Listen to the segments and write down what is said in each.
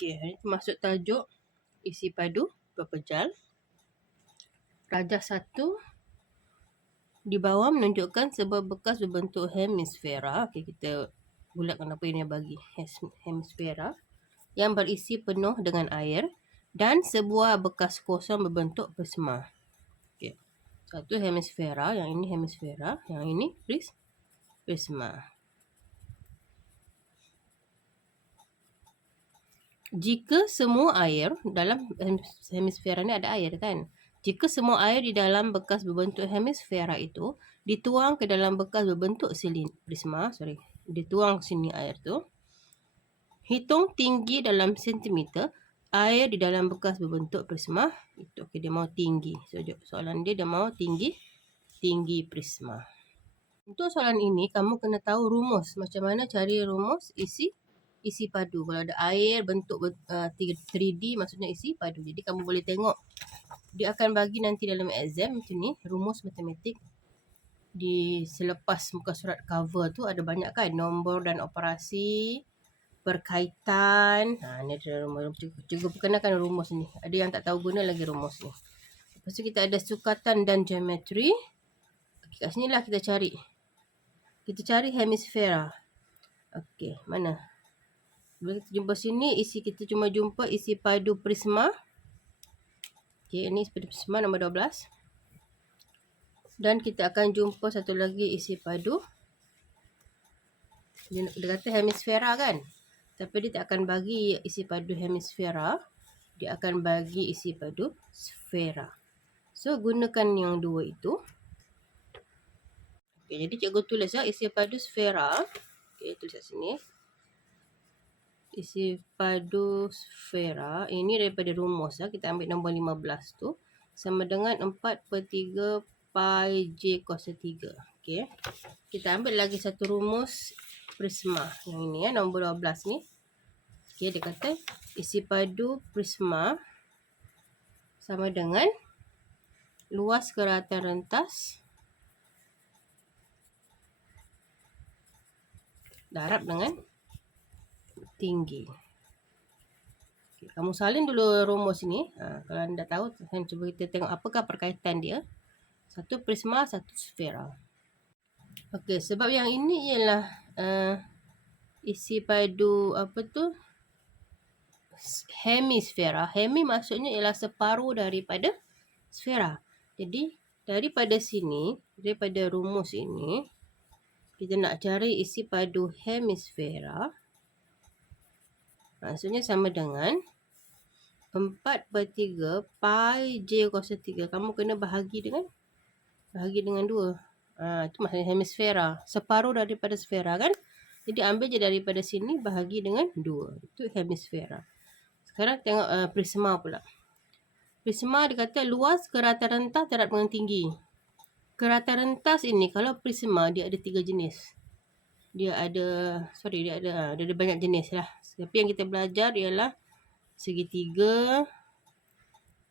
Okey, ini masuk tajuk isi padu pepejal. Rajah 1 di bawah menunjukkan sebuah bekas berbentuk hemisfera. Okey, kita bulatkan apa ini bagi hemisfera yang berisi penuh dengan air dan sebuah bekas kosong berbentuk prisma. Okey. Satu hemisfera, yang ini hemisfera, yang ini prisma. Jika semua air dalam hemisfera ni ada air kan? Jika semua air di dalam bekas berbentuk hemisfera itu dituang ke dalam bekas berbentuk prisma, dituang sini air tu. Hitung tinggi dalam sentimeter air di dalam bekas berbentuk prisma. Itu okay, dia mau tinggi. So, soalan dia mau tinggi prisma. Untuk soalan ini kamu kena tahu rumus. Macam mana cari rumus isi padu. Kalau ada air bentuk 3D maksudnya isi padu. Jadi kamu boleh tengok. Dia akan bagi nanti dalam exam macam ni. Rumus matematik. Di selepas muka surat cover tu ada banyak kan. Nombor dan operasi. Berkaitan. Ni ada rumus. Cikgu perkenalkan rumus ni. Ada yang tak tahu guna lagi rumus ni. Lepas tu kita ada sukatan dan geometri. Okay, kat sini lah kita cari. Kita cari hemisfera. Okey, mana? Bila kita jumpa sini, kita cuma jumpa isi padu prisma. Okey, ini isi padu prisma nombor 12. Dan kita akan jumpa satu lagi isi padu. Dia kata hemisfera kan? Tapi dia tak akan bagi isi padu hemisfera. Dia akan bagi isi padu sfera. So, gunakan yang dua itu. Okey, jadi cikgu tulis isi padu sfera. Okey, tulis kat sini. Isi padu sfera. Ini daripada rumus. Kita ambil nombor 15 tu. Sama dengan 4/3 pi j kuasa 3. Okey. Kita ambil lagi satu rumus prisma. Yang ini nombor 12 ni. Okey, dia kata isi padu prisma sama dengan luas keratan rentas darab dengan tinggi. Okay, kamu salin dulu rumus ni. Kalau anda tahu, cuba kita tengok apakah perkaitan dia. Satu prisma, satu sfera. Okey, sebab yang ini ialah isi padu hemisfera. Hemi maksudnya ialah separuh daripada sfera. Jadi daripada sini, daripada rumus ini, kita nak cari isi padu hemisfera. Maksudnya sama dengan 4/3 pi j kuasa 3. Kamu kena bahagi dengan 2. Itu maksudnya hemisfera. Separuh daripada sfera kan? Jadi ambil je daripada sini bahagi dengan 2. Itu hemisfera. Sekarang tengok prisma pula. Prisma dia kata luas keratan rentas darab dengan tinggi. Keratan rentas ini kalau prisma dia ada 3 jenis. Dia ada banyak jenis lah. Tapi yang kita belajar ialah segitiga,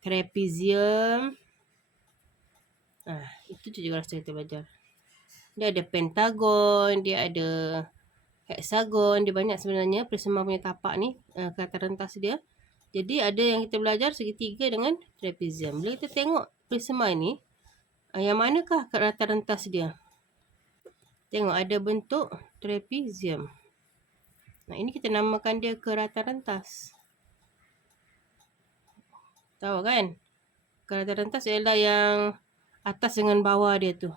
trapezium. Itu juga rasa kita belajar. Dia ada pentagon, dia ada heksagon, dia banyak sebenarnya prisma punya tapak ni, keratan rentas dia. Jadi ada yang kita belajar segitiga dengan trapezium. Bila kita tengok prisma ni, yang manakah keratan rentas dia? Tengok ada bentuk trapezium. Ini kita namakan dia keratan rentas. Tahu kan? Keratan rentas ialah yang atas dengan bawah dia tu.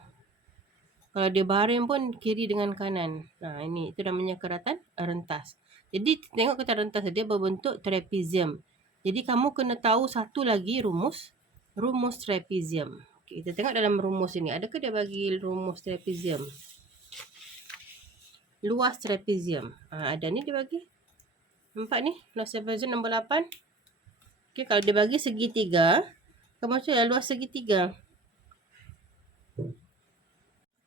Kalau dia baring pun kiri dengan kanan. Ini itu namanya keratan rentas. Jadi tengok keratan rentas dia berbentuk trapezium. Jadi kamu kena tahu satu lagi rumus trapezium. Okay, kita tengok dalam rumus ini. Adakah dia bagi rumus trapezium? Luas trapezium. Ada ni dia bagi. 4 ni. Luas trapezium nombor 8. Okay, kalau dia bagi segitiga, kamu cari luas segitiga.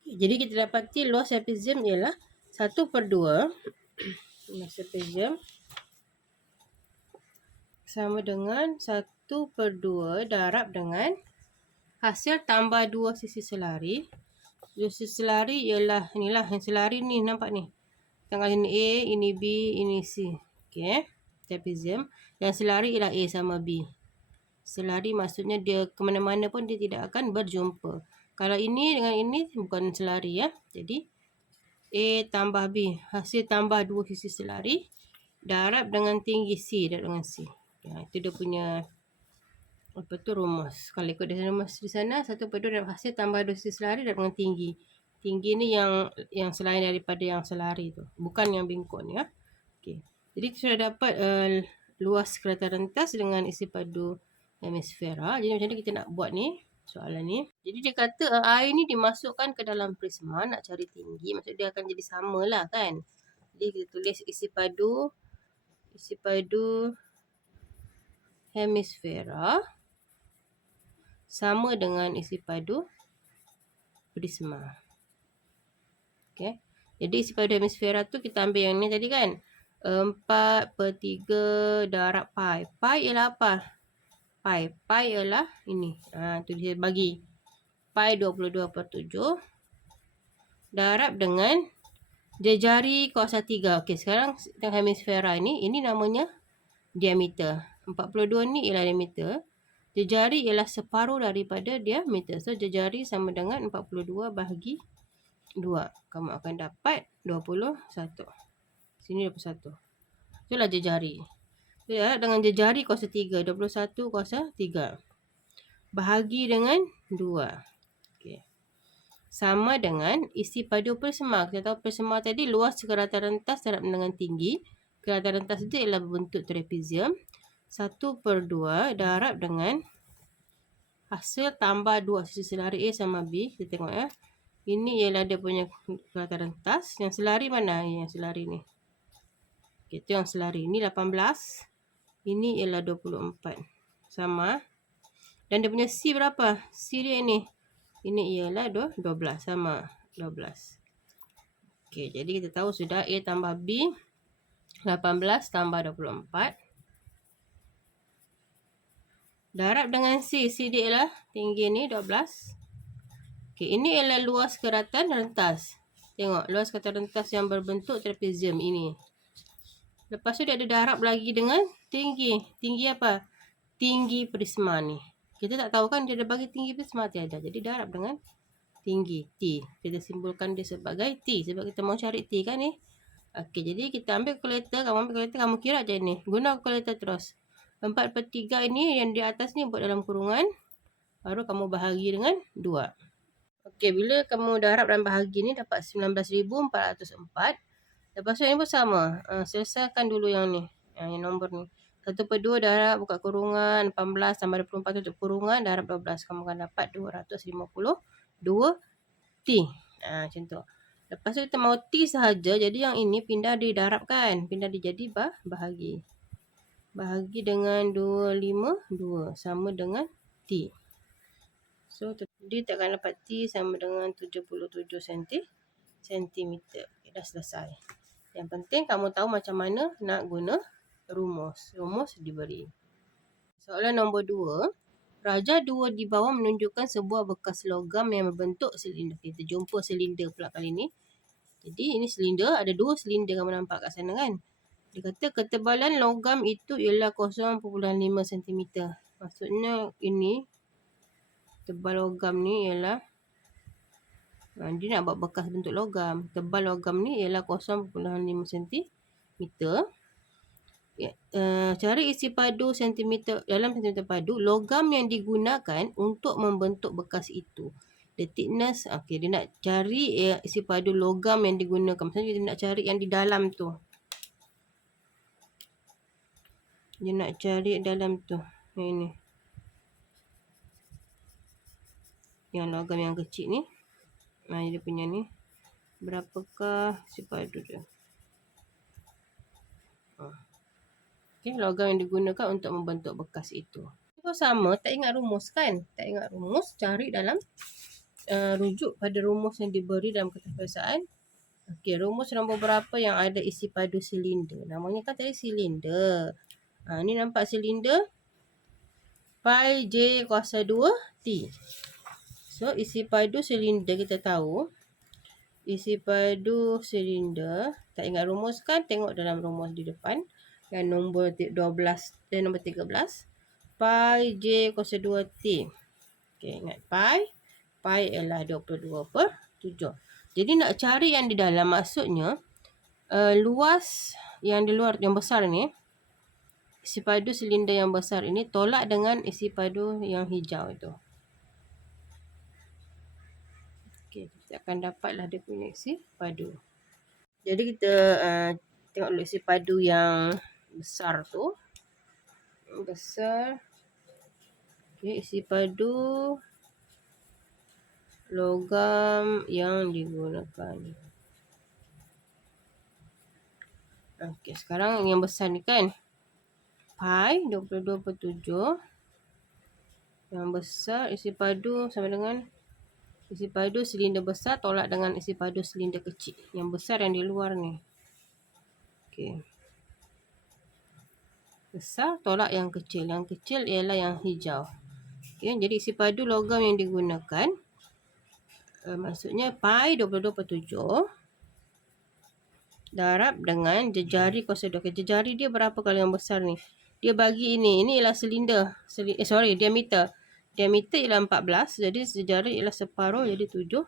Jadi kita dapati luas trapezium ialah 1/2 luas trapezium sama dengan 1/2 darab dengan hasil tambah 2 sisi selari. 2 sisi selari ialah inilah yang selari ni, nampak ni. Tengah ini A, ini B, ini C. Okey. trapezium. Dan selari ialah A sama B. Selari maksudnya dia ke mana-mana pun dia tidak akan berjumpa. Kalau ini dengan ini bukan selari ya. Jadi A tambah B. Hasil tambah dua sisi selari. Darab dengan tinggi C. Darab dengan C. Ya, itu dia punya apa tu rumus. Kalau ikut dari rumus di sana 1/2 darab hasil tambah dua sisi selari darab dengan tinggi. Tinggi ni yang selain daripada yang selari tu. Bukan yang bingkun ya. Okey. Jadi kita sudah dapat luas kelihatan rentas dengan isi padu hemisfera. Jadi macam mana kita nak buat ni? Soalan ni. Jadi dia kata air ni dimasukkan ke dalam prisma nak cari tinggi. Maksud dia akan jadi sama lah kan. Jadi kita tulis isi padu hemisfera sama dengan isi padu prisma. Okay. Jadi isi padu hemisfera tu kita ambil yang ni tadi kan. 4/3 darab pi. Pi ialah apa? Pi ialah ini. Tu dia bagi. Pi 22/7 darab dengan jejari kuasa 3. Okey, sekarang hemisfera ini namanya diameter. 42 ni ialah diameter. Jejari ialah separuh daripada diameter. So jejari sama dengan 42 bahagi 2. Kamu akan dapat 21. Sini 21. Itulah jejari. Ya, dengan jejari kuasa 3. 21 kuasa 3. Bahagi dengan 2. Okey. Sama dengan isi padu prisma. Kita tahu prisma tadi luas kelihatan rentas darab dengan tinggi. Kelihatan rentas itu ialah berbentuk trapezium. 1/2 darab dengan hasil tambah 2 sisi selari A sama B. Kita tengok ya. Ini ialah dia punya kelihatan rentas. Yang selari mana? Yang selari ni. Okay, itu yang selari. Ini 18. Ini ialah 24. Sama. Dan dia punya C berapa? C dia ini. Ini ialah 12. Sama. 12. Okay, jadi kita tahu sudah A tambah B. 18 tambah 24. Darab dengan C. C dia ialah tinggi ni 12. Okey, ini ialah luas kelihatan rentas. Tengok, luas kelihatan rentas yang berbentuk trapezium ini. Lepas tu dia ada darab lagi dengan tinggi. Tinggi apa? Tinggi prisma ni. Kita tak tahu kan dia ada bagi tinggi prisma tiada. Jadi darab dengan tinggi T. Kita simbolkan dia sebagai T. Sebab kita mau cari T kan ni. Okey, jadi kita ambil kalkulator. Kamu kira je ni. Guna kalkulator terus. 4/3 ini yang di atas ni buat dalam kurungan. Baru kamu bahagi dengan 2. Okey, bila kamu darab dan bahagi ni dapat 19,404. Lepas tu yang ni pun sama. Selesaikan dulu yang ni. Yang nombor ni. 1/2 darab buka kurungan 18 tambah 24 tutup kurungan darab 12. Kamu akan dapat 252 T. Macam tu. Lepas tu kita mau T sahaja. Jadi yang ini pindah didarabkan. Pindah jadi bahagi. Bahagi dengan 252 sama dengan T. So, jadi kita akan dapat T sama dengan 77 cm. Okay, dah selesai. Yang penting kamu tahu macam mana nak guna rumus. Rumus diberi. Soalan nombor 2. Raja 2 di bawah menunjukkan sebuah bekas logam yang membentuk silinder. Kita jumpa silinder pula kali ni. Jadi ini silinder. Ada 2 silinder kamu nampak kat sana kan. Dia kata ketebalan logam itu ialah 0.5 cm. Maksudnya ini tebal logam ni ialah dia nak buat bekas bentuk logam. Tebal logam ni ialah 0.5 cm. Cari isi padu dalam sentimeter padu logam yang digunakan untuk membentuk bekas itu. The thickness. Okey, dia nak cari isi padu logam yang digunakan. Maksudnya dia nak cari yang di dalam tu. Dia nak cari dalam tu. Yang ini. Yang logam yang kecil ni. Dia punya ni. Berapakah isi padu dia? Okay, logam yang digunakan untuk membentuk bekas itu. Itu sama. Tak ingat rumus kan? Tak ingat rumus. Cari dalam rujuk pada rumus yang diberi dalam keterbiasaan. Okey, rumus nombor berapa yang ada isi padu silinder? Namanya kan tadi silinder. Ni nampak silinder. Pi J kuasa 2 T. So, isi padu silinder kita tahu. Isi padu silinder. Tak ingat rumus kan? Tengok dalam rumus di depan. Dan nombor 12 dan nombor 13. Pi J kuasa 2T. Okey, ingat pi. Pi ialah 22/7. Jadi nak cari yang di dalam, maksudnya luas yang di luar, yang besar ni, isi padu silinder yang besar ini tolak dengan isi padu yang hijau itu. Okey, kita akan dapatlah dia punya isi padu. Jadi kita tengok dulu isi padu yang besar tu. Besar. Okey, isi padu logam yang digunakan. Okey, sekarang yang besar ni kan. Pi 22/7. Yang besar isi padu sama dengan isi padu silinder besar tolak dengan isi padu silinder kecil. Yang besar yang di luar ni. Okey. Besar tolak yang kecil. Yang kecil ialah yang hijau. Okey, jadi isi padu logam yang digunakan maksudnya pi 22/7 darab dengan jejari kuasa 2. Jejari dia berapa kali yang besar ni? Dia bagi ini ialah silinder. Diameter. Diameter ialah 14, jadi jejari ialah separuh, jadi 7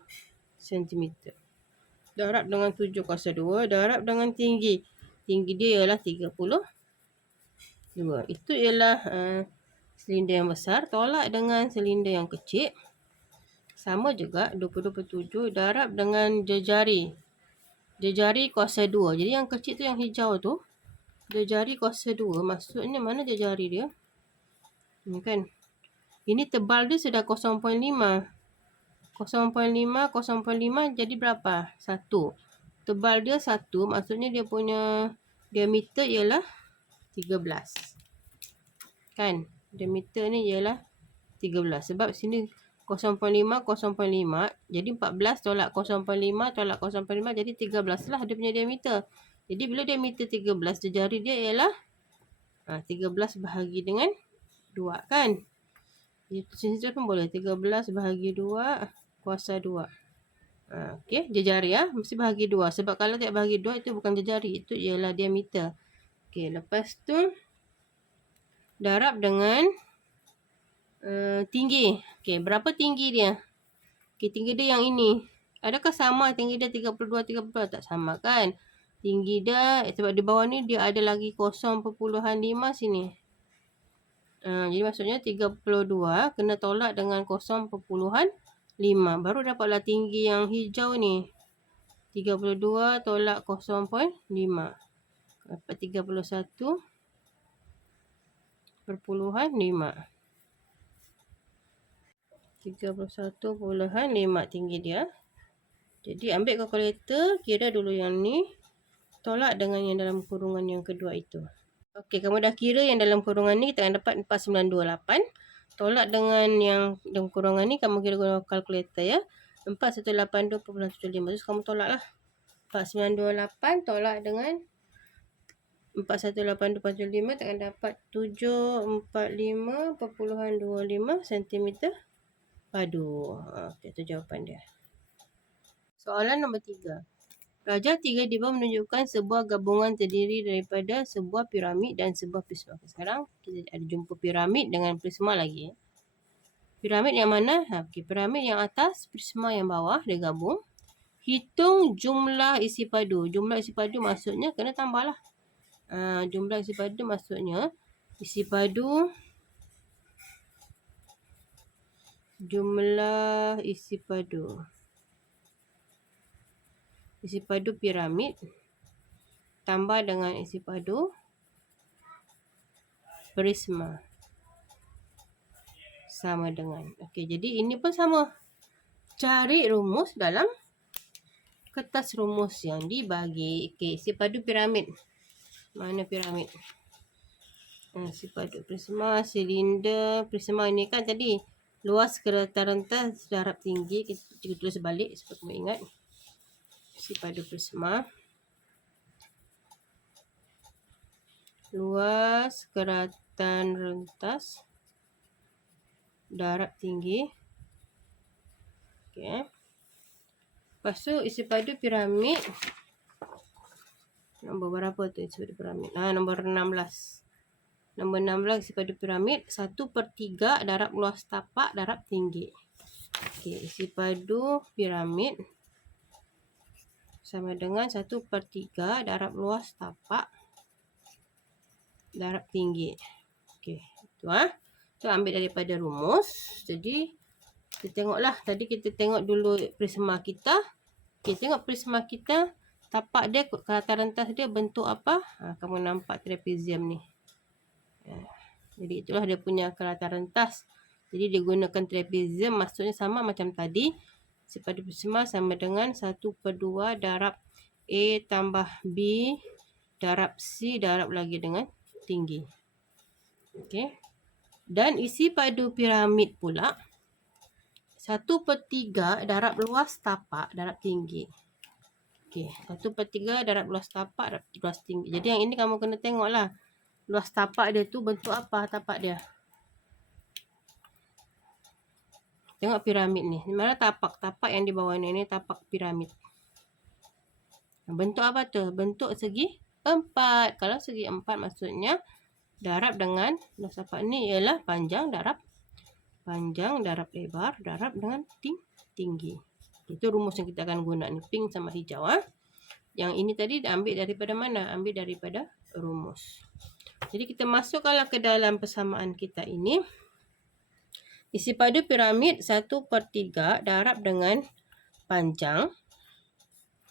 cm. Darab dengan 7 kuasa 2, darab dengan tinggi. Tinggi dia ialah 32. Itu ialah silinder yang besar tolak dengan silinder yang kecil. Sama juga 22/7 darab dengan jejari. Jejari kuasa 2. Jadi yang kecil tu yang hijau tu. Jejari kuasa 2. Maksudnya mana jejari dia? Ini kan. Ini tebal dia sudah 0.5. 0.5, 0.5 jadi berapa? 1. Tebal dia 1. Maksudnya dia punya diameter ialah 13. Kan? Diameter ni ialah 13. Sebab sini 0.5, 0.5. Jadi 14 tolak 0.5 tolak 0.5 jadi 13 lah dia punya diameter. Jadi bila diameter 13, jejari dia ialah 13 bahagi dengan 2 kan. Jadi sini pun boleh 13 bahagi 2 kuasa 2. Okey, jejari mesti bahagi 2. Sebab kalau tak bahagi 2 itu bukan jejari, itu ialah diameter. Okey, lepas tu darab dengan tinggi. Okey, berapa tinggi dia? Okey, tinggi dia yang ini. Adakah sama tinggi dia 32, 32? Tak sama kan? Tinggi dia, sebab di bawah ni dia ada lagi 0.5 sini. Jadi maksudnya 32 kena tolak dengan 0.5. Baru dapatlah tinggi yang hijau ni. 32 tolak 0.5. Dapat 31.5. 31.5 tinggi dia. Jadi ambil kalkulator, kira dulu yang ni. Tolak dengan yang dalam kurungan yang kedua itu. Okey, kamu dah kira yang dalam kurungan ni kita akan dapat 4928. Tolak dengan yang dalam kurungan ni kamu kira guna kalkulator ya. 4182.75. Terus kamu tolak lah. 4928 tolak dengan 4182.75 kita akan dapat 745.25 cm padu. Okey, itu jawapan dia. Soalan nombor 3. Rajah 3 di bawah menunjukkan sebuah gabungan terdiri daripada sebuah piramid dan sebuah prisma. Sekarang kita ada jumpa piramid dengan prisma lagi. Piramid yang mana? Okey, piramid yang atas, prisma yang bawah, dia gabung. Hitung jumlah isi padu. Jumlah isi padu maksudnya kena tambah lah. Jumlah isi padu maksudnya isi padu, jumlah isi padu piramid tambah dengan isi padu prisma sama dengan. Okey, jadi ini pun sama. Cari rumus dalam kertas rumus yang dibagi. Okey, isi padu piramid. Mana piramid? Isi padu prisma, silinder, prisma ini kan tadi luas kereta rentas darab tinggi. Kita tulis balik supaya kamu ingat. Isi padu prisma. Luas keratan rentas darab tinggi. Okey. Lepas tu isi padu piramid Nombor berapa tu isi padu piramid? Nombor 16. Nombor 16 isi padu piramid 1/3 darab luas tapak darab tinggi. Okey, isi padu piramid sama dengan 1/3 darab luas tapak darab tinggi. Okey, itu tu ambil daripada rumus. Jadi kita tengoklah, tadi kita tengok dulu prisma kita. Okey, tengok prisma kita, tapak dia, kelata rentas dia bentuk apa? Kamu nampak trapezium ni. Jadi itulah dia punya kelata rentas. Jadi dia gunakan trapezium, maksudnya sama macam tadi. Sipadu prisma sama dengan 1/2 darab A tambah B darab C darab lagi dengan tinggi. Okey. Dan isi padu piramid pula 1/3 darab luas tapak darab tinggi. Okey, 1/3 darab luas tapak darab luas tinggi. Jadi yang ini kamu kena tengoklah. Luas tapak dia tu bentuk apa tapak dia? Tengok piramid ni. Di mana tapak? Tapak yang di bawah ni tapak piramid. Bentuk apa tu? Bentuk segi 4. Kalau segi 4 maksudnya darab dengan luas tapak ni ialah panjang darab lebar darab dengan tinggi. Itu rumus yang kita akan guna ni, pink sama hijau. Yang ini tadi ambil daripada mana? Ambil daripada rumus. Jadi kita masukkanlah ke dalam persamaan kita ini. Isi padu piramid 1/3 darab dengan panjang.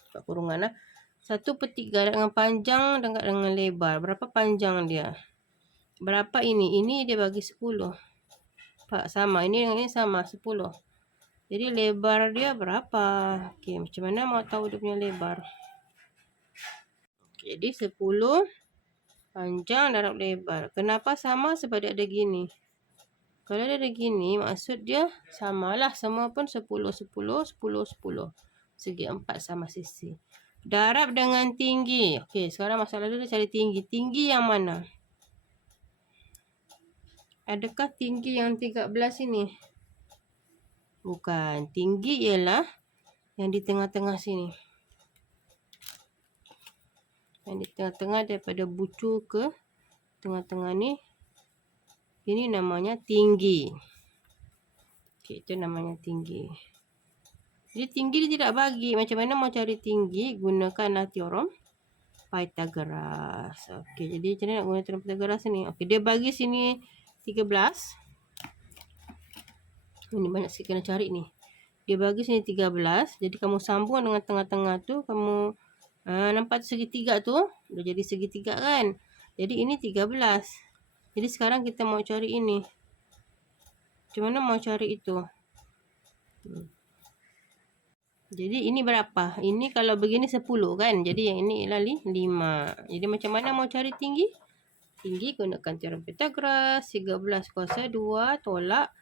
Buka kurungan lah. 1/3 dengan panjang dengan lebar. Berapa panjang dia? Berapa ini? Ini dia bagi 10. Pak, sama. Ini dengan ini sama. 10. Jadi lebar dia berapa? Okey, macam mana mau tahu dia punya lebar? Okay, jadi 10 panjang darab lebar. Kenapa sama? Sebab dia ada gini. Kalau dia ada gini, maksud dia samalah. Semua pun 10, 10, 10, 10. Segi 4 sama sisi. Darab dengan tinggi. Okey, sekarang masalah dia cari tinggi. Tinggi yang mana? Adakah tinggi yang 13 ini? Bukan. Tinggi ialah yang di tengah-tengah sini. Yang di tengah-tengah daripada bucu ke tengah-tengah ni. Ini namanya tinggi. Okey, itu namanya tinggi. Jadi tinggi dia tidak bagi. Macam mana mau cari tinggi? Gunakanlah teorem Pythagoras. Okey, jadi macam mana nak guna teorem Pythagoras ni? Okey, dia bagi sini 13. Ini banyak sikit kena cari ni. Dia bagi sini 13. Jadi kamu sambung dengan tengah-tengah tu. Kamu nampak segitiga tu. Dah jadi segitiga kan? Jadi ini 13. Jadi sekarang kita mau cari ini. Macam mana mau cari itu? Jadi ini berapa? Ini kalau begini 10 kan? Jadi yang ini ialah 5. Jadi macam mana mau cari tinggi? Tinggi gunakan teorem Pythagoras. 13 kuasa 2 tolak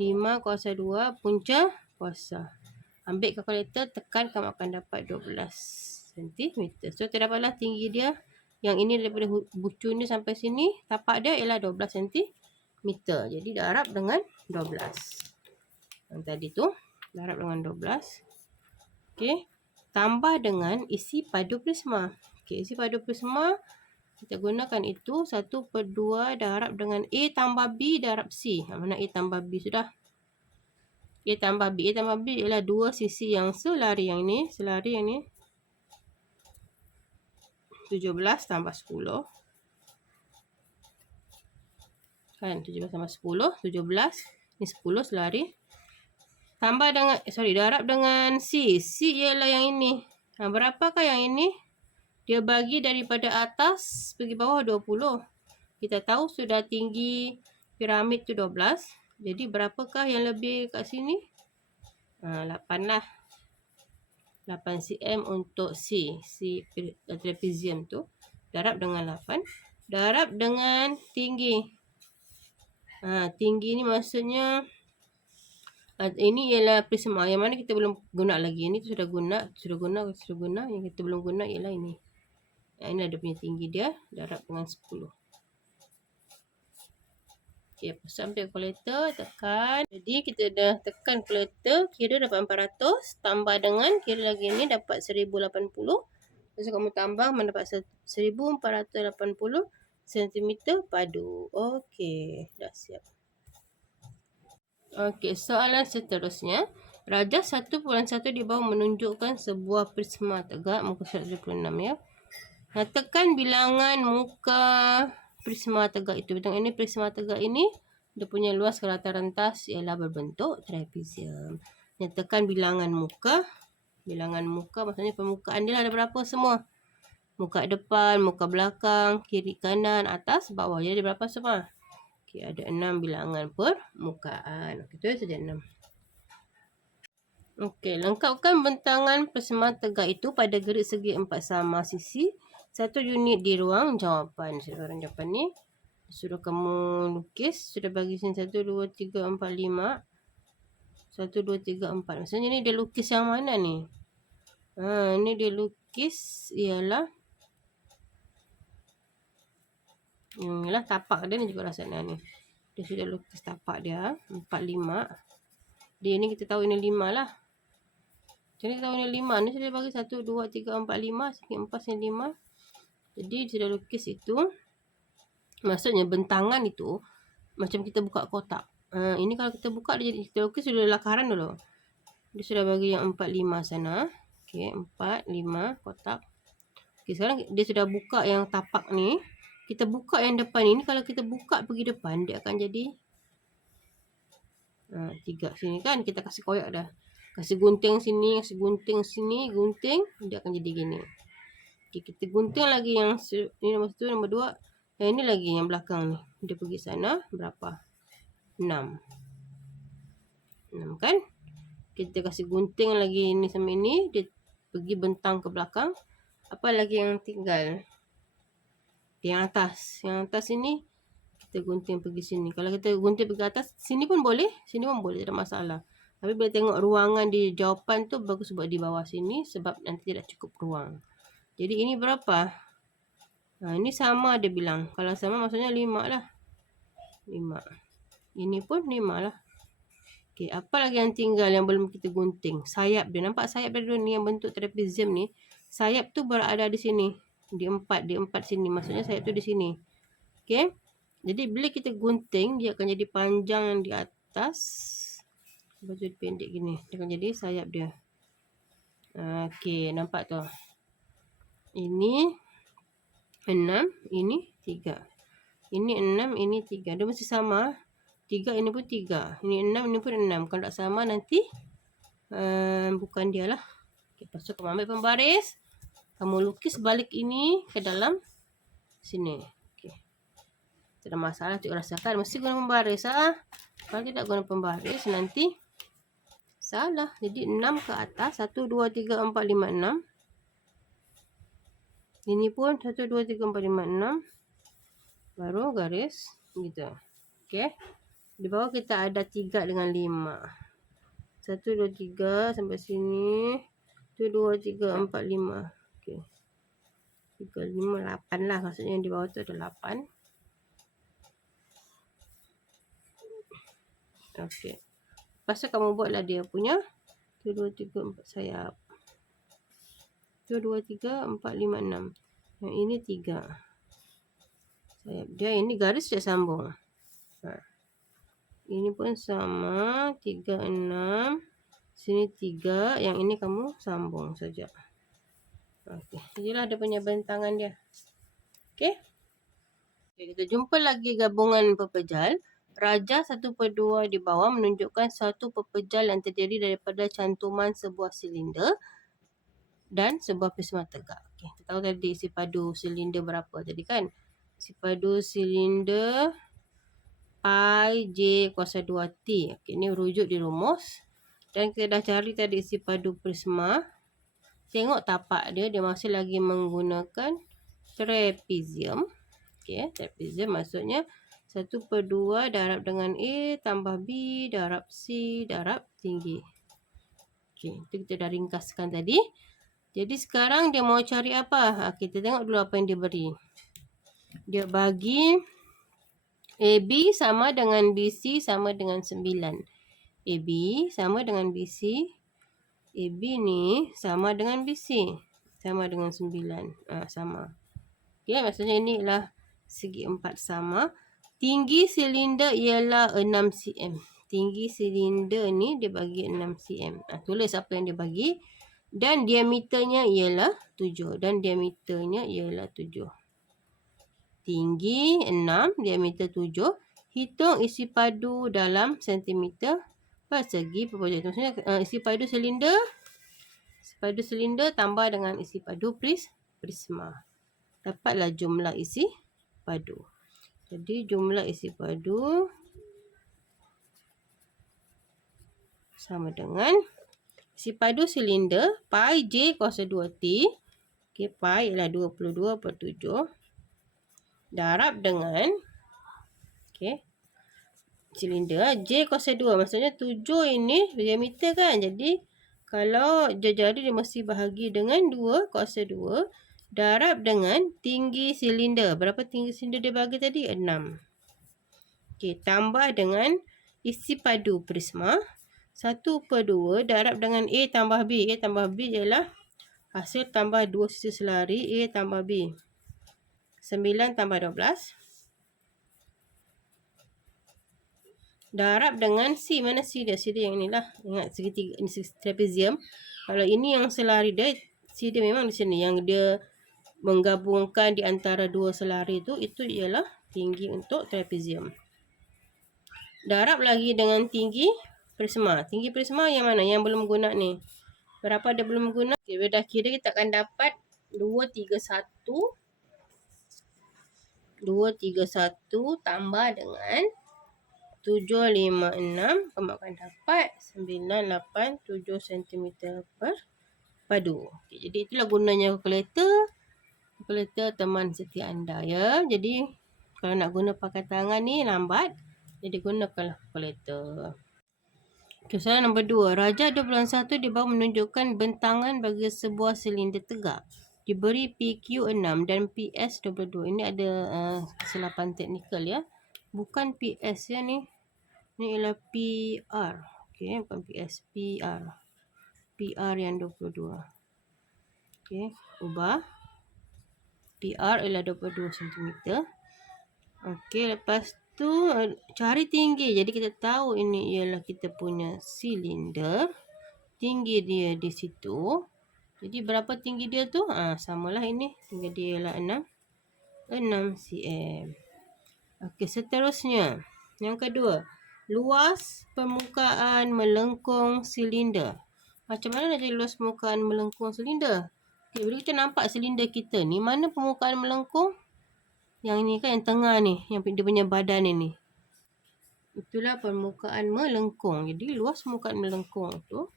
5 kuasa 2 punca kuasa. Ambil kalkulator, tekan, kamu akan dapat 12 cm. So terdapatlah tinggi dia. Yang ini daripada bucu ni sampai sini, tapak dia ialah 12 cm. Jadi darab dengan 12. Yang tadi tu darab dengan 12. Okey. Tambah dengan isi padu prisma. Okey, isi padu prisma kita gunakan itu 1/2 darab dengan A tambah B darab C. Mana A tambah B sudah? A tambah B. A tambah B ialah dua sisi yang selari. Yang ini, selari yang ini. 17 tambah 10. Kan, 17 tambah 10. 17. Ini 10 selari. Tambah dengan, darab dengan C. C ialah yang ini. Berapakah yang ini? Dia bagi daripada atas pergi bawah 20. Kita tahu sudah tinggi piramid tu 12. Jadi berapakah yang lebih kat sini? 8 lah. 8 cm untuk C trapezium tu. Darab dengan 8. Darab dengan tinggi. Tinggi ni maksudnya ini ialah prisma. Yang mana kita belum guna lagi. Ini sudah guna. Yang kita belum guna ialah ini. Ini ada punya tinggi dia. Darab dengan 10. Okey, sampai kalkulator, tekan. Jadi kita dah tekan kalkulator, kira dapat 400. Tambah dengan, kira lagi ni dapat 1080. Lepas tu kamu tambah mendapat 1480 cm padu. Okey, dah siap. Okey, soalan seterusnya. Raja 1.1 di bawah menunjukkan sebuah prisma tegak. Muka surat 76 ya. Nyatakan bilangan muka prisma tegak itu. Bintang ini prisma tegak ini dia punya luas ke rata rentas ialah berbentuk trapezium. Nyatakan bilangan muka. Bilangan muka maksudnya permukaan dia ada berapa semua? Muka depan, muka belakang, kiri kanan, atas, bawah. Jadi ada berapa semua? Okey, ada 6 bilangan permukaan. Okey, itu saja 6. Okey, lengkapkan bentangan prisma tegak itu pada gerik segi 4 sama sisi. 1 unit di ruang jawapan. Ruang jawapan ni suruh kamu lukis. Sudah bagi sini 1, 2, 3, 4, 5. 1, 2, 3, 4. Maksudnya ni dia lukis yang mana ni? Ni dia lukis ialah inilah tapak dia ni juga rasanya ni. Dia sudah lukis tapak dia 4, 5. Dia ni kita tahu ini 5 lah. Jadi kita tahu ini 5. Ni sudah bagi 1, 2, 3, 4, 5. Sini 4, sini 5. Jadi sudah lukis itu. Maksudnya bentangan itu macam kita buka kotak. Ini kalau kita buka dia jadi kita lukis sudah lakaran dulu. Dia sudah bagi yang 4, 5 sana. Okey, 4, 5 kotak. Okey, sekarang dia sudah buka yang tapak ni. Kita buka yang depan ini. Kalau kita buka pergi depan, dia akan jadi 3 sini kan. Kita kasih koyak dah. Kasih gunting sini, kasih gunting sini, gunting. Dia akan jadi gini. Okay, kita gunting lagi yang ini nombor 1, nombor 2. Yang ini lagi yang belakang ni. Dia pergi sana berapa? 6. 6 kan? Kita kasih gunting lagi ini sama ini. Dia pergi bentang ke belakang. Apa lagi yang tinggal? Yang atas. Yang atas ini kita gunting pergi sini. Kalau kita gunting pergi atas, sini pun boleh. Sini pun boleh, tak ada masalah. Tapi bila tengok ruangan di jawapan tu, bagus buat di bawah sini. Sebab nanti tidak cukup ruang. Jadi ini berapa? Ini sama dia bilang. Kalau sama maksudnya 5 lah. 5. Ini pun 5 lah. Okey, apa lagi yang tinggal yang belum kita gunting? Sayap dia. Nampak sayap dia dulu ni yang bentuk trapezium ni. Sayap tu berada di sini. Di 4 sini. Maksudnya sayap tu di sini. Okey. Jadi bila kita gunting, dia akan jadi panjang di atas. Lepas tu pendek gini. Dia akan jadi sayap dia. Okey, nampak tu. Ini 6, ini 3. Ini 6, ini 3. Dia mesti sama. 3, ini pun 3. Ini 6, ini pun 6. Kalau tak sama nanti bukan dia lah. Okay, lepas tu kamu ambil pembaris. Kamu lukis balik ini ke dalam sini. Okay. Tak ada masalah. Cikgu rasakan. Mesti guna pembaris. Kalau tidak guna pembaris nanti salah. Jadi 6 ke atas. 1, 2, 3, 4, 5, 6. Ini pun 1, 2, 3, 4, 5, 6. Baru garis gitu. Okey. Di bawah kita ada 3 dengan 5. 1, 2, 3 sampai sini. 1, 2, 3, 4, 5. Okey. 3, 5, 8 lah. Maksudnya di bawah tu ada 8. Okey. Lepas tu kamu buatlah dia punya 1, 2, 3, 4 sayap. 1, 2, 3, 4, 5, 6. Yang ini 3. Sayap dia ini garis dia sambung. Ini pun sama. 3, 6. Sini 3. Yang ini kamu sambung saja. Okey. Inilah dia punya bentangan dia. Okey. Okay, kita jumpa lagi gabungan pepejal. Raja 1/2 di bawah menunjukkan satu pepejal yang terdiri daripada cantuman sebuah silinder dan sebuah prisma tegak. Okay, kita tahu tadi isi padu silinder berapa tadi kan? Isi padu silinder pi J kuasa 2T. Okay, ini rujuk di rumus. Dan kita dah cari tadi isi padu prisma. Tengok tapak dia, dia masih lagi menggunakan trapezium. Okay, trapezium maksudnya 1/2 darab dengan A tambah B darab C darab tinggi. Okay, itu kita dah ringkaskan tadi. Jadi sekarang dia mau cari apa? Kita tengok dulu apa yang dia beri. Dia bagi AB sama dengan BC sama dengan 9. AB sama dengan BC. AB ni sama dengan BC. sama dengan 9. Sama. Okey, maksudnya ini adalah segi 4 sama. Tinggi silinder ialah 6 cm. Tinggi silinder ni dia bagi 6 cm. Tulis apa yang dia bagi. Dan diameternya ialah 7. Tinggi 6, diameter 7. Hitung isi padu dalam sentimeter persegi per projek. Maksudnya isi padu silinder tambah dengan isi padu prisma. Dapatlah jumlah isi padu. Jadi jumlah isi padu sama dengan isi padu silinder pi J kuasa 2T. Okey, pi ialah 22/7. Darab dengan silinder J kuasa 2. Maksudnya 7 ini diameter kan. Jadi kalau jari dia mesti bahagi dengan 2 kuasa 2. Darab dengan tinggi silinder. Berapa tinggi silinder dia bagi tadi? 6. Okey, tambah dengan isi padu prisma. 1/2 darab dengan A tambah B. A tambah B ialah hasil tambah 2 sisi selari. A tambah B. 9 tambah 12. Darab dengan C. Mana C dia? C dia yang inilah. Ingat segitiga. Ini trapezium. Kalau ini yang selari dia, C dia memang di sini. Yang dia menggabungkan di antara dua selari itu ialah tinggi untuk trapezium. Darab lagi dengan tinggi prisma. Tinggi prisma yang mana? Yang belum guna ni. Berapa dia belum guna? Okay, dah kira kita akan dapat 231 tambah dengan 756. Kamu akan dapat 987 cm per padu. Okay, jadi itulah gunanya kalkulator. Kalkulator teman setia anda ya. Jadi kalau nak guna pakai tangan ni lambat. Jadi gunakanlah kalkulator. Okay, soalan nombor 2. Raja 21 di bawah menunjukkan bentangan bagi sebuah silinder tegak. Diberi PQ 6 dan PS 22. Ini ada kesilapan teknikal ya. Bukan PS ya ni. Ini ialah PR. Okey, bukan PS. PR. PR yang 22. Okey, ubah. PR ialah 22 cm. Okey, lepas tu cari tinggi. Jadi kita tahu ini ialah kita punya silinder. Tinggi dia di situ. Jadi berapa tinggi dia tu? Samalah ini. Tinggi dia ialah 6 cm. Okey, seterusnya. Yang kedua. Luas permukaan melengkung silinder. Macam mana nak jadi luas permukaan melengkung silinder? Okay, bila kita nampak silinder kita ni, mana permukaan melengkung? Yang ni kan, yang tengah ni. Yang dia punya badan ni. Itulah permukaan melengkung. Jadi luas permukaan melengkung tu.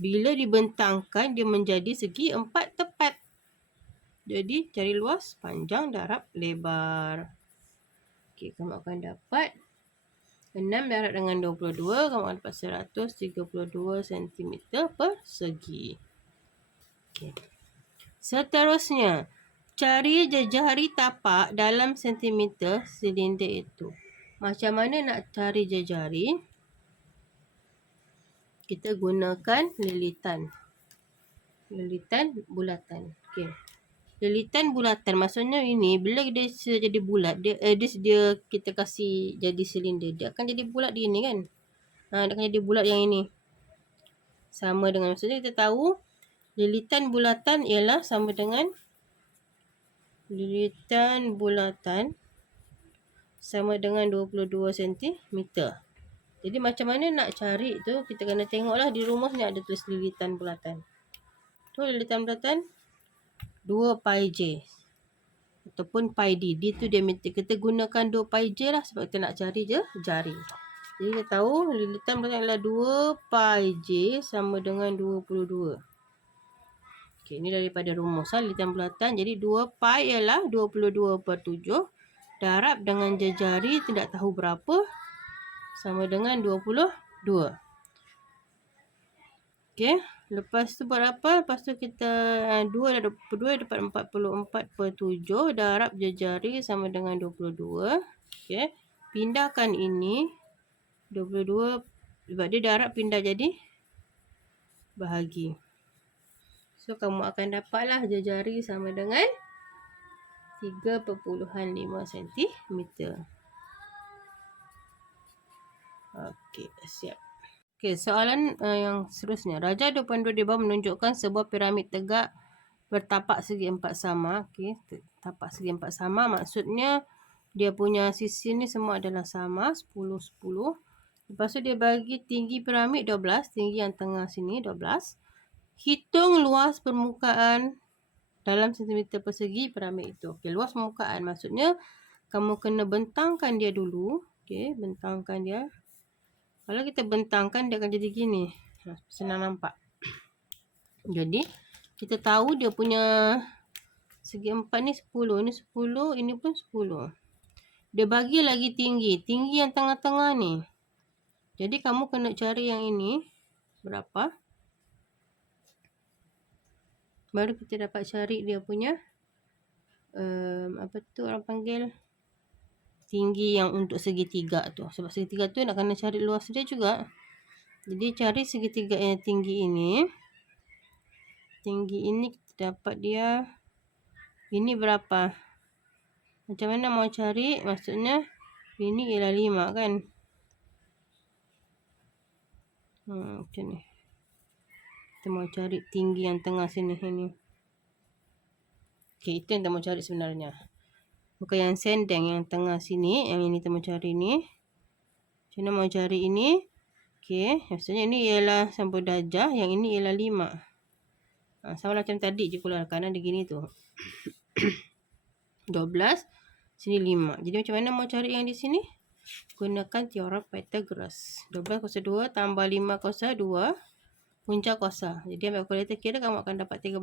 Bila dibentangkan, dia menjadi segi 4 tepat. Jadi cari luas panjang darab lebar. Okey, kamu akan dapat 6 darab dengan 22. Kamu akan dapat 132 cm persegi. Okey. Seterusnya, cari jejari tapak dalam sentimeter silinder itu. Macam mana nak cari jejari? Kita gunakan lilitan. Lilitan bulatan. Okey. Lilitan bulatan maksudnya ini bila dia jadi bulat, dia kita kasih jadi silinder, dia akan jadi bulat di ini kan. Dia akan jadi bulat yang ini. Sama dengan maksudnya kita tahu lilitan bulatan ialah sama dengan lilitan bulatan sama dengan 22 cm. Jadi macam mana nak cari tu, kita kena tengoklah di rumah ni ada tulis lilitan bulatan. Tu lilitan bulatan 2 pi J ataupun pi D. D tu diameter. Kita gunakan 2 pi J lah sebab kita nak cari je jari. Jadi kita tahu lilitan bulatan adalah 2 pi J sama dengan 22. Okey, ini daripada rumus lilitan bulatan. Jadi 2 pi ialah 22/7. Darab dengan jari tidak tahu berapa sama dengan 22. Okey, lepas tu buat apa? Lepas tu kita 2 dapat 44/7. Darab jari sama dengan 22. Okey, pindahkan ini 22 sebab dia darab pindah jadi bahagi. So, kamu akan dapatlah jari sama dengan 3.5 cm. Okey, siap. Okey, soalan yang seterusnya. Raja 22 di bawah menunjukkan sebuah piramid tegak bertapak segi 4 sama. Okey, tapak segi 4 sama maksudnya dia punya sisi ni semua adalah sama, 10, 10. Lepas tu dia bagi tinggi piramid 12, tinggi yang tengah sini 12. Hitung luas permukaan dalam sentimeter persegi piramid itu. Okey, luas permukaan maksudnya kamu kena bentangkan dia dulu. Okey, bentangkan dia. Kalau kita bentangkan dia akan jadi gini. Senang nampak. Jadi kita tahu dia punya segi 4 ni 10, ni 10, ini pun 10. Dia bagi lagi tinggi yang tengah-tengah ni. Jadi kamu kena cari yang ini berapa? Baru kita dapat cari dia punya apa tu orang panggil tinggi yang untuk segitiga tu. Sebab segitiga tu nak kena cari luas dia juga. Jadi cari segitiga yang tinggi ini. Tinggi ini kita dapat dia ini berapa? Macam mana mau cari? Maksudnya ini ialah 5 kan? Macam ni. Kita mau cari tinggi yang tengah sini ini. Okey, itu yang kita mau cari sebenarnya. Bukan yang sendeng yang tengah sini, yang ini kita mau cari ni. Macam mana mau cari ini? Okey, maksudnya ini ialah 90 darjah, yang ini ialah 5. Sama macam tadi je keluarkan ada gini tu. 12, sini 5. Jadi macam mana mau cari yang di sini? Gunakan teorem Pythagoras. 12 kuasa 2 tambah 5 kuasa 2 punca kuasa. Jadi ambil kalkulator kira kamu akan dapat 13.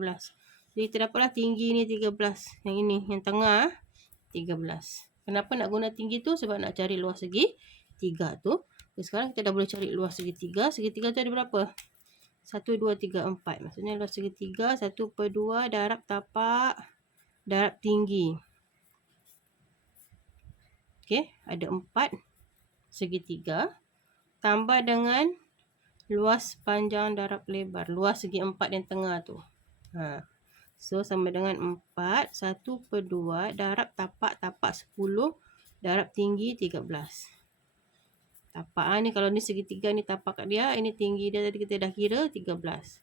Jadi kita dapatlah tinggi ni 13. Yang ini, yang tengah 13. Kenapa nak guna tinggi tu? Sebab nak cari luas segi 3 tu. Jadi sekarang kita dah boleh cari luas segi 3. Segi 3 tu ada berapa? 1, 2, 3, 4. Maksudnya luas segi 3, 1/2 darab tapak darab tinggi. Okey, ada 4 segitiga tambah dengan luas panjang darab lebar. Luas segi 4 yang tengah tu. So, sama dengan 4, 1/2 darab tapak 10 darab tinggi 13. Tapak ni kalau ni segitiga ni tapak kat dia, ini tinggi dia tadi kita dah kira 13.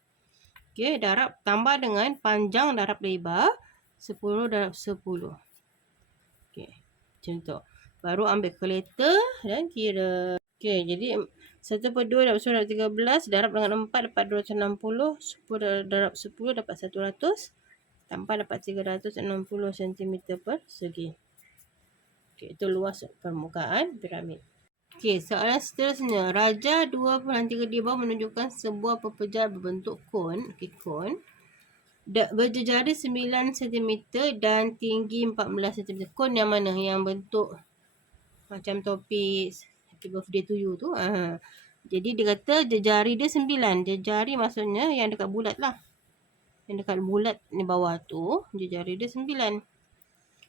Okey, darab tambah dengan panjang darab lebar 10 darab 10. Okey, macam tu. Baru ambil kalkulator dan kira. Okey, jadi 1/2 darab 10 darab 13 darab dengan 4 dapat 260. 10 darab 10 dapat 100. Tambah dapat 360 cm persegi. Okey, itu luas permukaan piramid. Okey, soalan seterusnya. Raja 2/3 di bawah menunjukkan sebuah pepejal berbentuk kon. Okey, kon. Berjejari 9 cm dan tinggi 14 cm. Kon yang mana? Yang bentuk macam topi happy birthday to you tu. Jadi dia kata jejari dia 9. Jejari maksudnya yang dekat bulat lah. Yang dekat bulat ni bawah tu, jejari dia 9.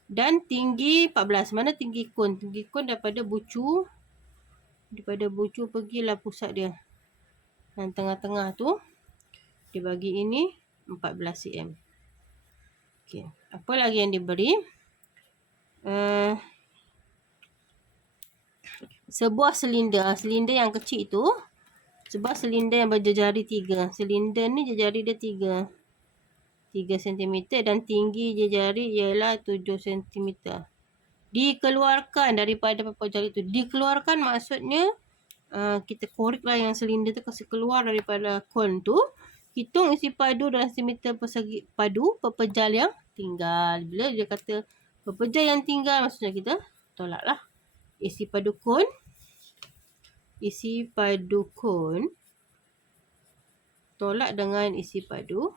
Dan tinggi 14. Mana tinggi kon? Tinggi kon daripada bucu. Daripada bucu pergilah pusat dia. Yang tengah-tengah tu, dia bagi ini 14 cm. Okey, apa lagi yang diberi? Sebuah silinder. Silinder yang kecil itu. Sebuah silinder yang berjejari 3. Silinder ni jejari dia 3 cm dan tinggi jejari ialah 7 cm. Dikeluarkan daripada pepejal itu. Dikeluarkan maksudnya kita koreklah yang silinder tu kasi keluar daripada kon tu. Hitung isi padu dalam sentimeter persegi padu pepejal yang tinggal. Bila dia kata pepejal yang tinggal maksudnya kita tolaklah. Isi padu kon tolak dengan isi padu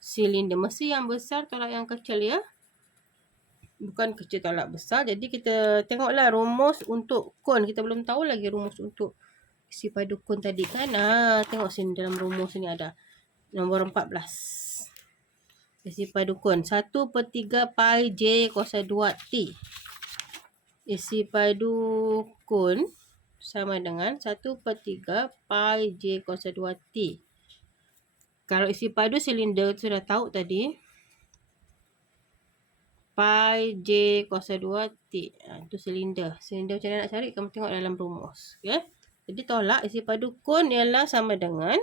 silinder. Mesti yang besar tolak yang kecil ya. Bukan kecil tolak besar. Jadi kita tengoklah rumus untuk kon. Kita belum tahu lagi rumus untuk isi padu kon tadi kan. Tengok sini dalam rumus ni ada. Nombor 14. Isi padu kon. 1/3 pi J kuasa 2T. Isi padu kon sama dengan 1/3 pi J kuasa 2T. Kalau isi padu silinder tu sudah tahu tadi. Pi J kuasa 2 T. Itu silinder. Silinder macam mana nak cari? Kamu tengok dalam rumus. Okay. Jadi tolak isi padu kon ialah sama dengan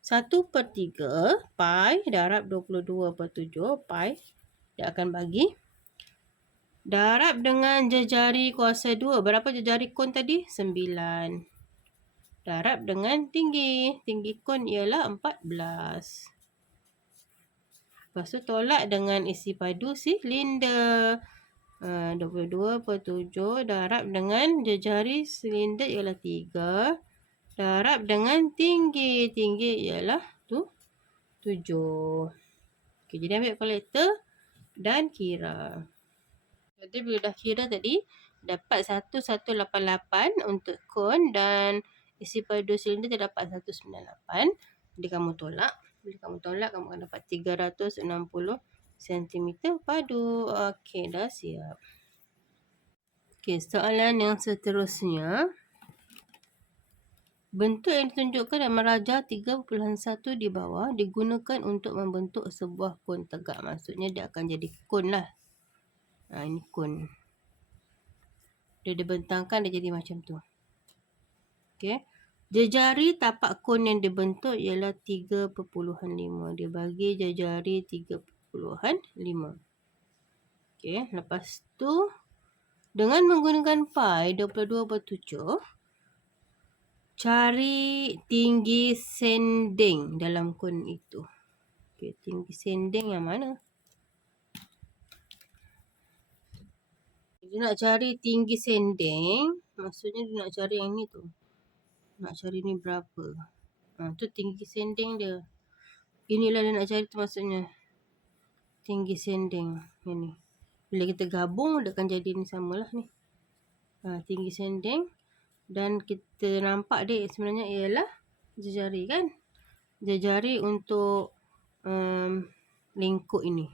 1/3 pi darab 22/7 pi. Dia akan bagi. Darab dengan jejari kuasa 2. Berapa jejari kon tadi? 9. Darab dengan tinggi. Tinggi kon ialah 14. Lepas tu tolak dengan isi padu silinder. 22/7 darab dengan jejari silinder ialah 3. Darab dengan tinggi. Tinggi ialah 7. Okay, jadi ambil kalkulator dan kira. Jadi bila dah kira tadi, dapat 1188 untuk kon dan isi padu silinder terdapat 198. Jadi kamu tolak. Bila kamu tolak, kamu akan dapat 360 cm padu. Okey, dah siap. Okey, soalan yang seterusnya. Bentuk yang ditunjukkan dalam meraja 3.1 di bawah digunakan untuk membentuk sebuah kon tegak. Maksudnya dia akan jadi kon lah. Ini kon. Dia dibentangkan, dia jadi macam tu. Okey. Jejari tapak kon yang dibentuk ialah 3.5. Dia bagi jejari 3.5. Okey, lepas tu dengan menggunakan pi 22/7, cari tinggi sending dalam kon itu. Okey, tinggi sending yang mana? Dia nak cari tinggi sending, maksudnya dia nak cari yang ni tu. Nak cari ni berapa. Tu tinggi sending dia. Inilah dia nak cari tu maksudnya. Tinggi sending. Ini. Bila kita gabung, dia akan jadi ni samalah ni. Tinggi sending. Dan kita nampak dia sebenarnya ialah jejari kan. Jejari untuk lengkuk ini.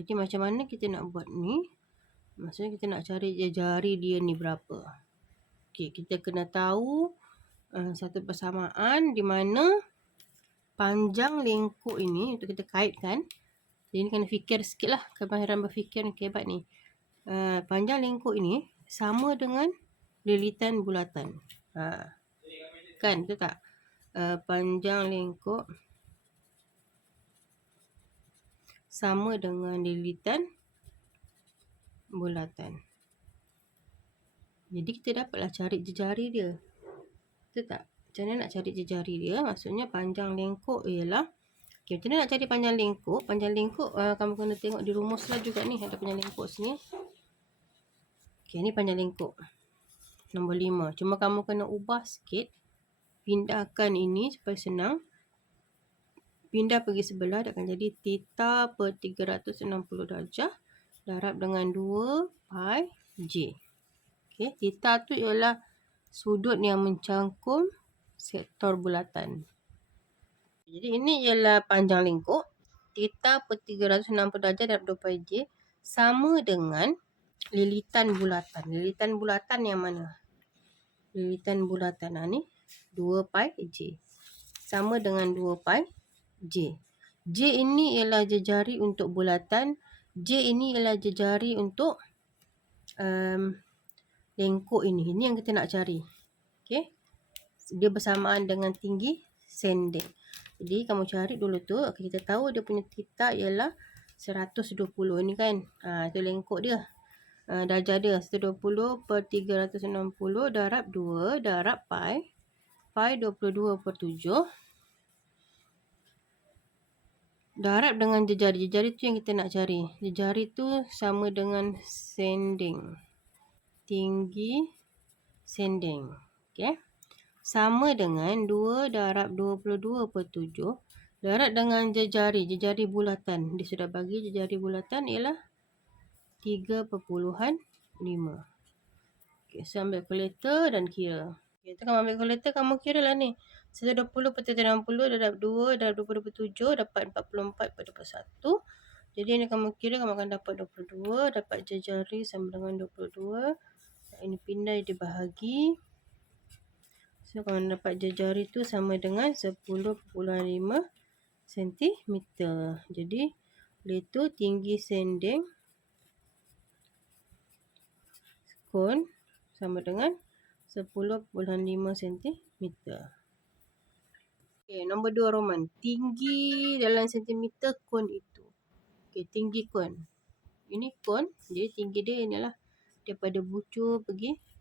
Jadi macam mana kita nak buat ni? Maksudnya kita nak cari jejari dia ni berapa. Okey, kita kena tahu satu persamaan di mana panjang lengkuk ini untuk kita kaitkan. Jadi ni kena fikir sikit lah. Kemahiran berfikir ni kebat ni. Panjang lengkuk ini sama dengan lilitan bulatan. Kan, betul tak? Panjang lengkuk sama dengan lilitan bulatan. Jadi kita dapatlah cari jejari dia. Betul tak? Macam mana nak cari jejari dia? Maksudnya panjang lengkuk ialah, okay, macam mana nak cari panjang lengkuk? Panjang lengkuk kamu kena tengok di rumus lah juga ni. Ada panjang lengkuk sini. Okay, ni panjang lengkuk. Nombor 5. Cuma kamu kena ubah sikit. Pindahkan ini supaya senang. Pindah pergi sebelah, dia akan jadi theta per 360 darjah darab dengan 2 pi j. Okay, theta tu ialah sudut yang mencangkum sektor bulatan. Jadi ini ialah panjang lengkuk. Theta per 360 darjah darab 2 pi j sama dengan lilitan bulatan. Lilitan bulatan yang mana? Lilitan bulatan ni 2 pi j. Sama dengan 2 pi j. J ini ialah jejari untuk bulatan. J ini ialah jejari untuk lengkuk ini. Ini yang kita nak cari. Okay. Dia bersamaan dengan tinggi sending. Jadi kamu cari dulu tu. Okay, kita tahu dia punya theta ialah 120. Ini kan. Itu lengkuk dia. Darjah dia 120 per 360 darab 2 darab pi. Pi 22/7. Darab dengan jejari. Jejari tu yang kita nak cari. Jejari tu sama dengan sending. Tinggi sending. Okay. Sama dengan 2 darab 22/7. Darab dengan jejari. Jejari bulatan. Dia sudah bagi jejari bulatan ialah 3.5. Okay, so ambil kalkulator dan kira. Okay, kamu ambil kalkulator, kamu kira lah ni. 120 per 360 darab 2 darab 20/7 dapat 44/21. Jadi ni kamu kira, kamu akan dapat 22. Dapat jejari sama dengan 22. Ini pindah dibahagi. So, kalau dapat jari tu sama dengan 10.5 cm. Jadi, itu tinggi sending kon sama dengan 10.5 cm. Okey, nombor 2 Roman. Tinggi dalam sentimeter kon itu. Okey, tinggi kon. Ini kon, jadi tinggi dia inilah daripada bucu pergi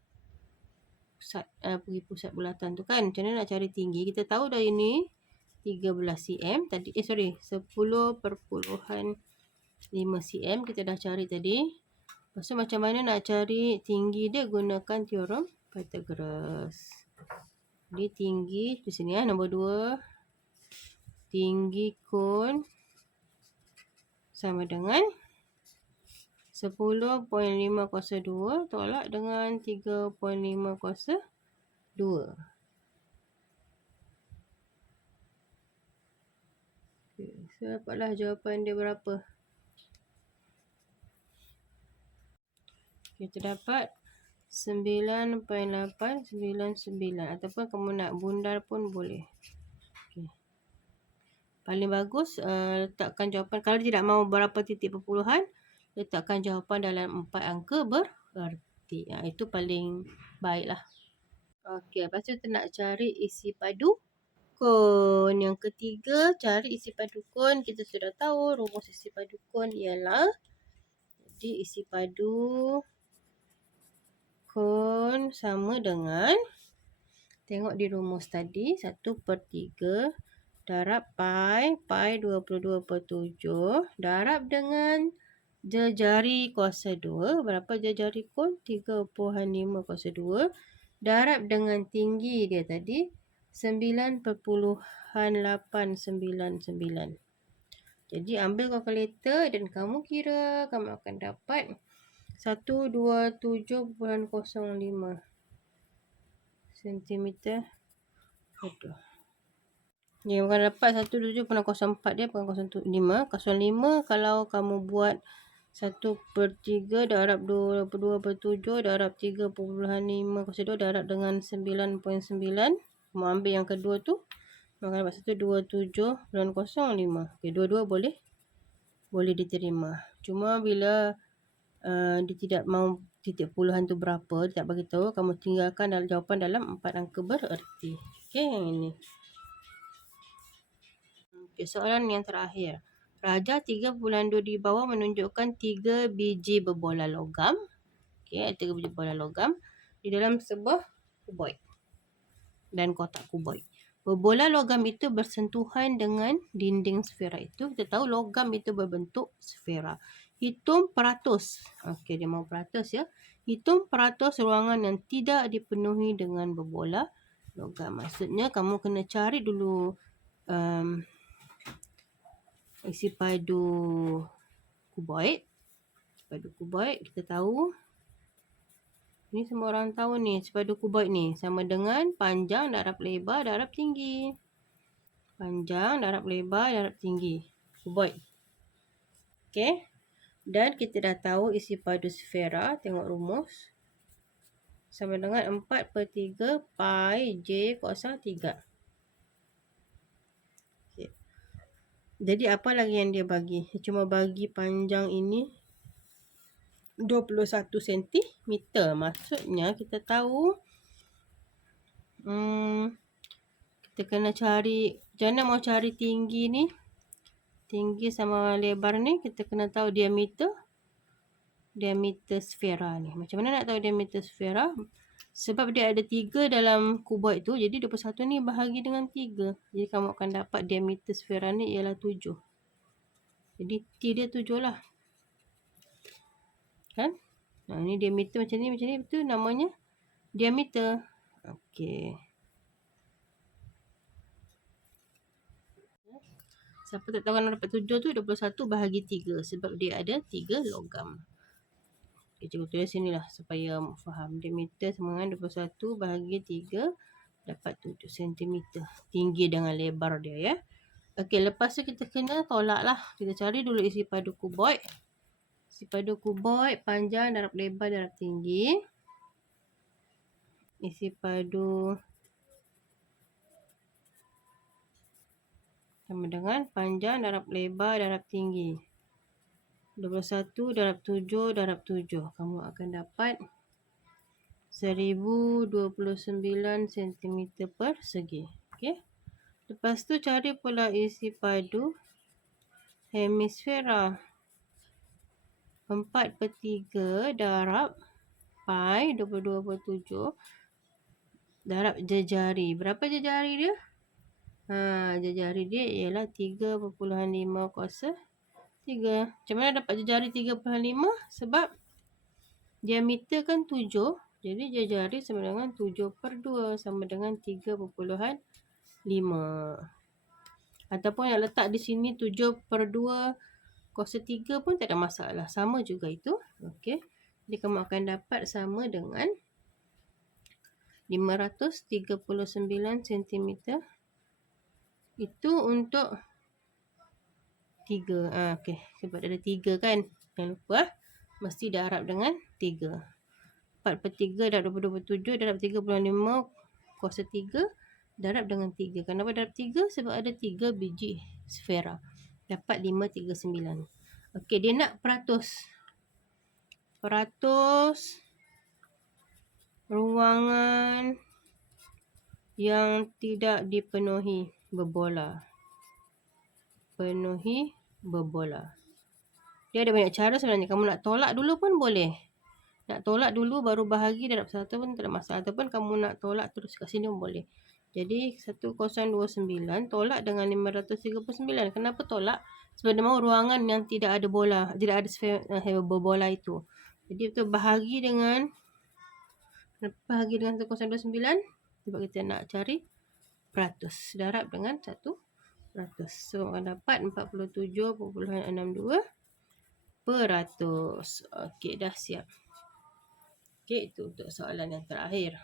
pusat bulatan tu kan. Macam mana nak cari tinggi? Kita tahu dah ini 13 cm tadi. 10.5 cm kita dah cari tadi. Lepas tu macam mana nak cari tinggi dia? Gunakan teorem Pythagoras. Jadi tinggi di sini nombor 2. Tinggi kon sama dengan 10.5 kuasa 2 tolak dengan 3.5 kuasa 2. Okay, so dapatlah jawapan dia berapa. Kita dapat 9.899 ataupun kamu nak bundar pun boleh. Okay. Paling bagus letakkan jawapan. Kalau tidak mahu berapa titik perpuluhan, letakkan jawapan dalam 4 angka bererti. Itu paling baiklah. Okey, lepas tu kita nak cari isi padu kon. Yang ketiga, cari isi padu kon. Kita sudah tahu rumus isi padu kon ialah, jadi isi padu kon sama dengan, tengok di rumus tadi, 1/3 darab pi 22/7 darab dengan jari kuasa 2. Berapa jari kon? 3.5 kuasa 2 darab dengan tinggi dia tadi 9.899. Jadi ambil kalkulator dan kamu kira, kamu akan dapat 127.05 cm. Aduh. Dia bukan dapat 17.04, dia bukan 05. 05 kalau kamu buat 1/3 darab 22/7 darab 3.5 kuasa 2 darab dengan 9.9. Kamu ambil yang kedua tu, maka dapat 127.05. Okay, dua-dua boleh diterima. Cuma bila dia tidak mahu titik puluhan tu berapa, dia tak bagi tahu, kamu tinggalkan dalam jawapan dalam 4 angka bererti. Okey, yang ini. Okey, soalan yang terakhir. Raja 3 bulan 2 di bawah menunjukkan 3 biji berbola logam. Okey, 3 biji bola logam di dalam sebuah kuboid dan kotak kuboid. Berbola logam itu bersentuhan dengan dinding sfera itu. Kita tahu logam itu berbentuk sfera. Hitung peratus. Okey, dia mahu peratus ya. Hitung peratus ruangan yang tidak dipenuhi dengan berbola logam. Maksudnya kamu kena cari dulu isi padu kuboid. Padu kuboid kita tahu. Ini semua orang tahu ni, sifadu kuboid ni sama dengan panjang darab lebar darab tinggi. Panjang darab lebar darab tinggi. Kuboid. Okey. Dan kita dah tahu isi padu sfera, tengok rumus. Sama dengan 4/3 pi j kuasa 3. Okay. Jadi apa lagi yang dia bagi? Dia cuma bagi panjang ini 21 cm. Maksudnya kita tahu kita kena cari, macam mana mau cari tinggi ni? Tinggi sama lebar ni kita kena tahu diameter sfera ni. Macam mana nak tahu diameter sfera? Sebab dia ada 3 dalam kuboid tu, jadi 21 ni bahagi dengan 3. Jadi kamu akan dapat diameter sfera ni ialah 7. Jadi T dia 7 lah. Kan? Nah, ini diameter macam ni, betul namanya diameter. Okey. Siapa tak tahu kalau dapat 7 tu 21 bahagi 3 sebab dia ada 3 logam. Okey, cikgu tulis sini lah supaya faham. Diameter sama dengan 21 bahagi 3 dapat 7 cm. Tinggi dengan lebar dia ya. Okey, lepas tu kita kena tolak lah. Kita cari dulu isi padu kuboid. Isi padu kuboid panjang darab lebar darab tinggi. Isi padu sama dengan panjang darab lebar darab tinggi. 21 darab 7 darab 7. Kamu akan dapat 1029 cm persegi. Okey. Lepas tu cari pula isi padu hemisfera. 4/3 darab pi 22/7 darab jejari. Berapa jejari dia? Jejari dia ialah 3.5 kuasa 3. Macam mana dapat jejari 3.5? Sebab diameter kan 7. Jadi jejari sama dengan 7/2 sama dengan 3.5. Ataupun yang letak di sini 7/2 kuasa 3 pun tak ada masalah. Sama juga itu. Okey. Jadi kamu akan dapat sama dengan 539 cm. Itu untuk 3. Okey. Sebab ada 3 kan. Jangan lupa. Mesti darab dengan 3. 4/3 darab 22/7 darab 3.5 kuasa 3 darab dengan 3. Kenapa darab 3? Sebab ada 3 biji sfera. Dapat 539. Okey, dia nak peratus. Peratus ruangan yang tidak dipenuhi berbola. Penuhi berbola. Dia ada banyak cara sebenarnya. Kamu nak tolak dulu pun boleh. Nak tolak dulu baru bahagi darab 1 pun tak ada masalah. Ataupun kamu nak tolak terus kat sini pun boleh. Jadi 1029 tolak dengan 539. Kenapa tolak? Sebab dia mahu ruangan yang tidak ada bola. Tidak ada berbola itu. Jadi itu bahagi dengan 1029. Sebab kita nak cari peratus. Darab dengan 1%. So akan dapat 47.62 peratus. Okey, dah siap. Okey, itu untuk soalan yang terakhir.